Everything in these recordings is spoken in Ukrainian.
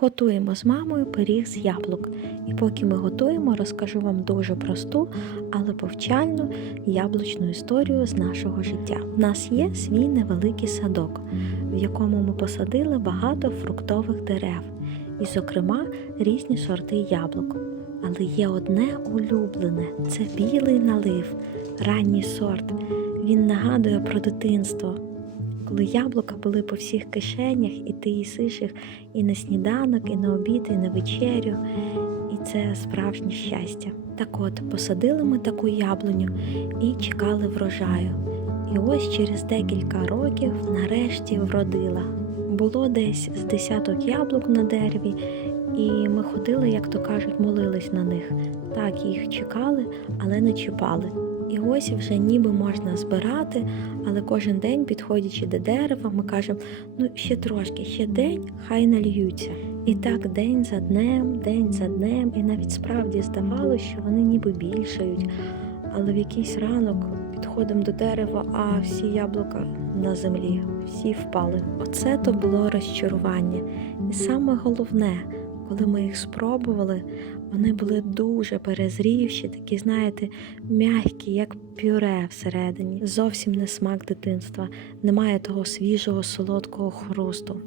Готуємо з мамою пиріг з яблук. І поки ми готуємо, розкажу вам дуже просту, але повчальну яблучну історію з нашого життя. У нас є свій невеликий садок, в якому ми посадили багато фруктових дерев, і, зокрема, різні сорти яблук. Але є одне улюблене це білий налив, ранній сорт. Він нагадує про дитинство, коли яблука були по всіх кишенях, і ти їсиш їх і на сніданок, і на обід, і на вечерю. І це справжнє щастя. Так от, посадили ми таку яблуню і чекали врожаю. І ось через декілька років нарешті вродила. Було десь з десяток яблук на дереві, і ми ходили, як то кажуть, молились на них. Так, їх чекали, але не чіпали. І ось вже ніби можна збирати, але кожен день, підходячи до дерева, ми кажемо: ну ще трошки, ще день, хай нальються. І так день за днем, день за днем, і навіть справді здавалося, що вони ніби більшають. Але в якийсь ранок підходимо до дерева, а всі яблука на землі, всі впали. Оце то було розчарування. І саме головне, коли ми їх спробували, вони були дуже перезрівші, такі, знаєте, м'які, як пюре всередині. Зовсім не смак дитинства, немає того свіжого солодкого хрусту.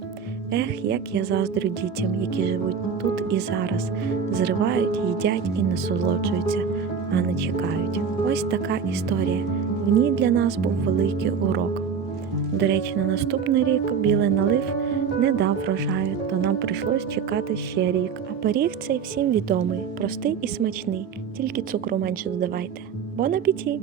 Ех, як я заздрю дітям, які живуть тут і зараз, зривають, їдять і насолоджуються, а не чекають. Ось така історія. В ній для нас був великий урок. До речі, на наступний рік білий налив не дав врожаю, то нам прийшлось чекати ще рік. А пиріг цей всім відомий, простий і смачний, тільки цукру менше додавайте. Бон апеті!